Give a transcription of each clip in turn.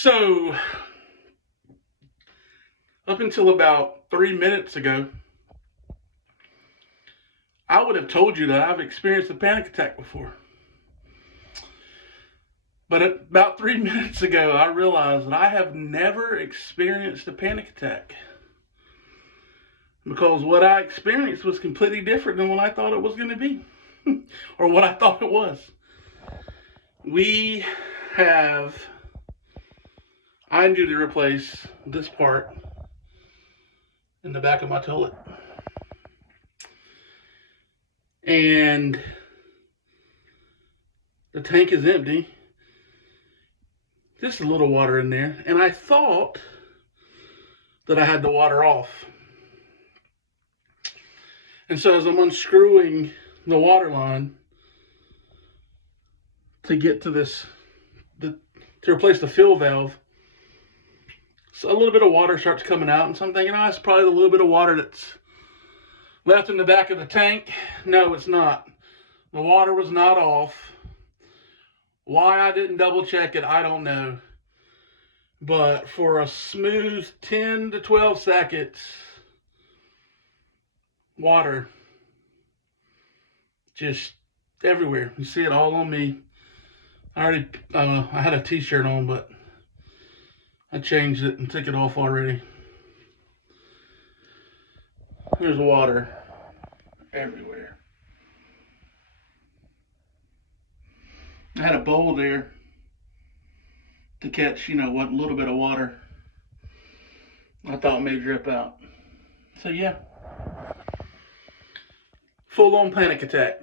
So, up until about 3 minutes ago, I would have told you that I've experienced a panic attack before. But about 3 minutes ago, I realized that I have never experienced a panic attack. Because what I experienced was completely different than what I thought it was going to be. Or what I thought it was. I need to replace this part in the back of my toilet. And the tank is empty. Just a little water in there. And I thought that I had the water off. And so as I'm unscrewing the water line to get to to replace the fill valve, so a little bit of water starts coming out. And so I'm thinking, it's probably a little bit of water that's left in the back of the tank. No, it's not. The water was not off. Why I didn't double check it, I don't know. But for a smooth 10 to 12 seconds, water just everywhere. You see it all on me. I had a t-shirt on, but I changed it and took it off already. There's water everywhere. I had a bowl there to catch, what little bit of water I thought may drip out. So yeah, full-on panic attack.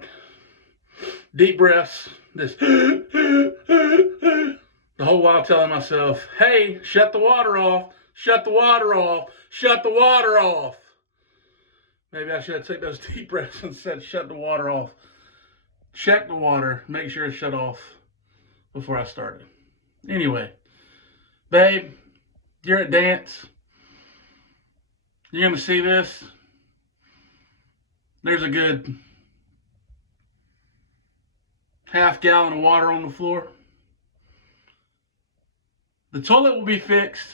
Deep breaths, this the whole while telling myself, hey, shut the water off, shut the water off, shut the water off. Maybe I should have taken those deep breaths and said, shut the water off. Check the water, make sure it's shut off before I started. Anyway, babe, you're at dance. You're going to see this. There's a good half-gallon of water on the floor. The toilet will be fixed.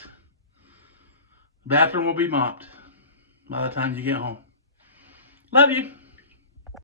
The bathroom will be mopped by the time you get home. Love you.